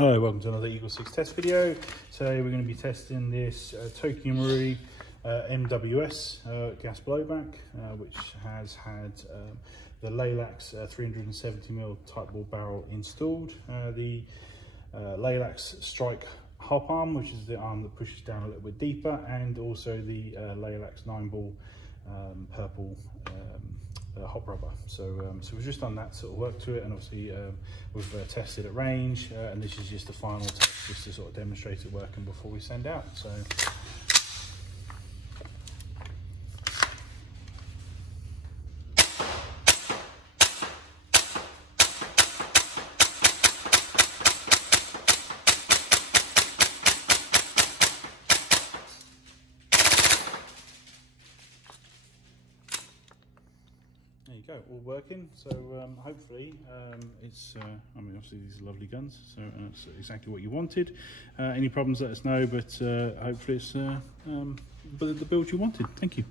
Hi, welcome to another Eagle 6 test video. Today we're going to be testing this Tokyo Marui MWS gas blowback, which has had the Laylax 370mm tightbore barrel installed, the Laylax strike hop arm, which is the arm that pushes down a little bit deeper, and also the Laylax Nineball purple hop rubber. So we've just done that sort of work to it, and obviously we've tested at range, and this is just the final test, just to sort of demonstrate it working before we send out. So there you go, all working. So hopefully it's, I mean, obviously these are lovely guns, so it's exactly what you wanted. Any problems, let us know, but hopefully it's the build you wanted. Thank you.